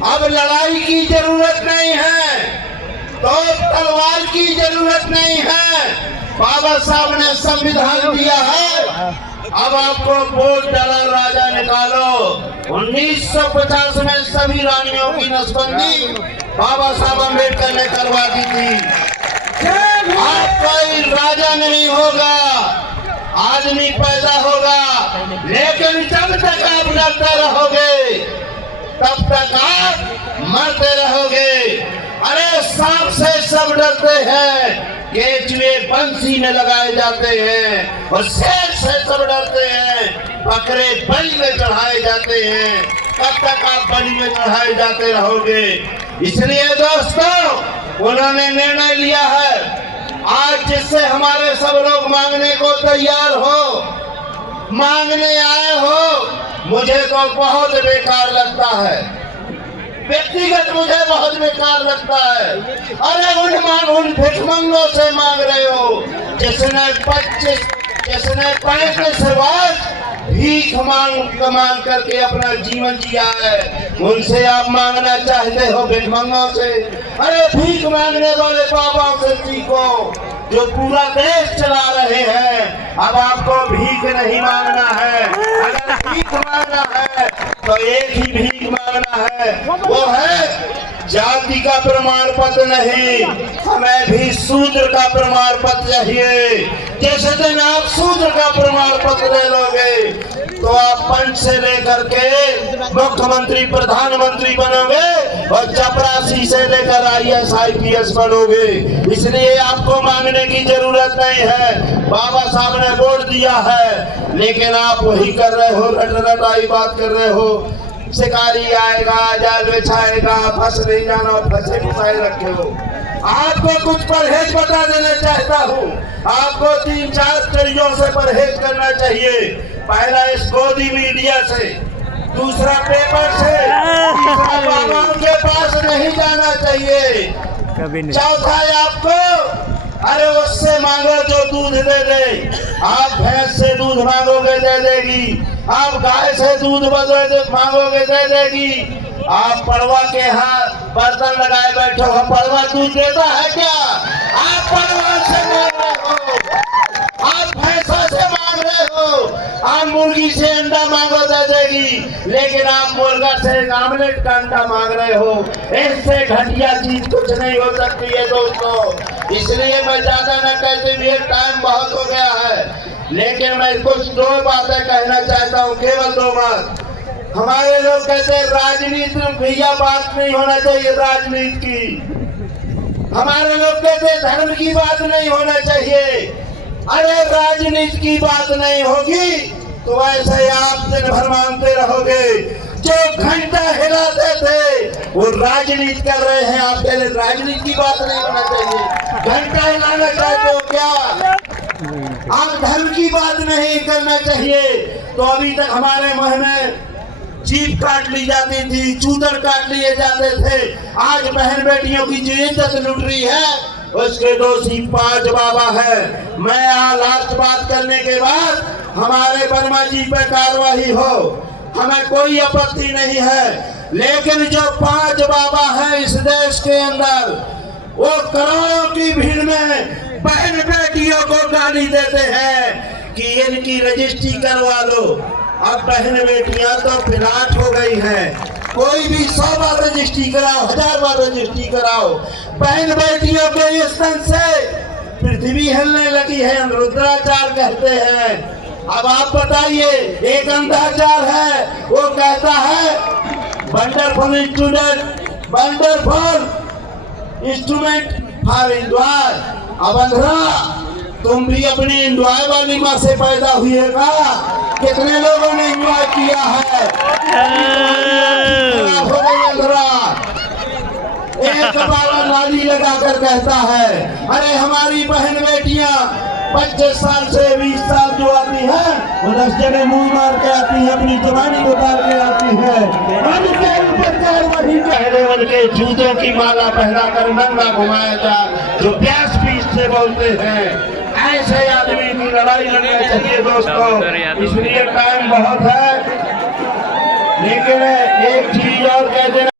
अब लड़ाई की जरूरत नहीं है, तो तलवार की जरूरत नहीं है। बाबा साहब ने संविधान दिया है, अब आपको वोट डाला राजा निकालो। 1950 में सभी रानियों की नसबंदी बाबा साहब अम्बेडकर ने करवा दी थी। आप कोई राजा नहीं होगा, आदमी पैदा होगा, लेकिन जब तक आप डरते रहोगे तब तक आप मरते रहोगे। अरे सांप से सब डरते हैं, केचुए बंसी में लगाए जाते हैं, और शेर से सब डरते हैं, बकरे बलि में चढ़ाए जाते हैं। कब तक आप बलि में चढ़ाए जाते रहोगे? इसलिए दोस्तों, उन्होंने निर्णय लिया है आज, जिससे हमारे सब लोग मांगने को तैयार हो, मांगने आए हो। मुझे तो बहुत बेकार लगता है, व्यक्तिगत मुझे बहुत बेकार लगता है। अरे उन भिखमंगों से मांग रहे हो जिसने पैसे से भीख मांग करके अपना जीवन जिया है, उनसे आप मांगना चाहते हो भिखमंगों से? अरे भीख मांगने वाले बाबा से सीखो, जो पूरा देश चला रहे हैं। अब आपको भीख नहीं मांगना है, अगर भीख मांगना है तो एक ही भीख मांगना है, वो है जाति का प्रमाण पत्र नहीं, हमें भी शूद्र का प्रमाण पत्र चाहिए। जिस दिन आप शूद्र का प्रमाण पत्र ले लोगे तो आप पंच से लेकर के मुख्यमंत्री प्रधानमंत्री बनोगे, और चपरासी से लेकर IAS IPS बनोगे। इसलिए आपको मांगने की जरूरत नहीं है। बाबा साहब ने वोट दिया है, लेकिन आप वही कर रहे हो, रटाई बात कर रहे हो। शिकारी आएगा, जाल बिछाएगा, फंस नहीं जाना, फंसे फंसाए रखे हो। आपको कुछ परहेज बता देना चाहता हूँ, आपको 3-4 चीजों से परहेज करना चाहिए। पहला इस गोदी मीडिया से, दूसरा पेपर से, तीसरा बाबाओं के पास नहीं जाना चाहिए, चौथा आपको अरे उससे मांगो जो दूध दे दे। आप भैंस से दूध मांगोगे दे देगी, आप गाय से दूध मांगोगे दे देगी। आप पड़वा के हाथ बर्तन लगाए बैठे हो, पड़वा दूध देता है क्या? आप पड़वा से मांग रहे हो, आप भैंसा से मांग रहे हो, आप मुर्गी से अंडा मांगो दे देगी, लेकिन आप मुर्गा से आमलेट का अंडा मांग रहे हो। इससे घटिया चीज कुछ नहीं हो सकती है दोस्तों। इसलिए मैं ज्यादा न कहते हुए, टाइम बहुत हो गया है, लेकिन मैं कुछ 2 बातें कहना चाहता हूँ, केवल 2 बात। हमारे लोग कहते हैं राजनीति में भैया बात नहीं होना चाहिए, राजनीति की। हमारे लोग कहते हैं धर्म की बात नहीं होना चाहिए। अरे राजनीति की बात नहीं होगी तो ऐसे आप दिन भर मानते रहोगे। जो घंटा हिलाते थे वो राजनीति कर रहे हैं, आप कह रहे राजनीति की बात नहीं होना चाहिए। घंटा हिलाना चाहते हो क्या? आप धर्म की बात नहीं करना चाहिए। तो अभी तक हमारे मुंह में जीभ काट ली जाती थी, चूतर काट लिए जाते थे। आज बहन बेटियों की जो इज्जत लुट रही है, उसके दोषी 5 बाबा है। मैं लास्ट बात करने के बाद हमारे वर्मा जी पे कार्रवाई हो, हमें कोई आपत्ति नहीं है, लेकिन जो 5 बाबा हैं इस देश के अंदर, वो करोड़ों की भीड़ में बहन बेटियों को गाली देते हैं कि इनकी रजिस्ट्री करवा लो। अब बहन बेटियां तो फिराट हो गई हैं, कोई भी 100 बार रजिस्ट्री कराओ, 1000 बार रजिस्ट्री कराओ। बहन बेटियों के इस स्तन से पृथ्वी हिलने लगी है, रुद्राचार कहते हैं। अब आप बताइए, एक अंधाचार है, वो कहता है wonderful student, wonderful instrument for enjoy. अब अंधरा, तुम भी अपनी एंजॉय वाली माँ से पैदा हुएगा। कितने लोगों ने एंजॉय किया है? हो गई अंधरा। एक बाबा लाली लगाकर कहता है, अरे हमारी बहन बेटियां 25 साल से 20 साल जो आती है, वो 10 जगह मुंह मार के आती है, अपनी जवानी उतार के आती है। वही पहले के जूतों की माला पहनाकर नंगा घुमाया था, जो प्यास पीस से बोलते हैं। ऐसे आदमी की लड़ाई लड़ना चाहिए दोस्तों। इसलिए टाइम बहुत है, लेकिन एक चीज और कह देना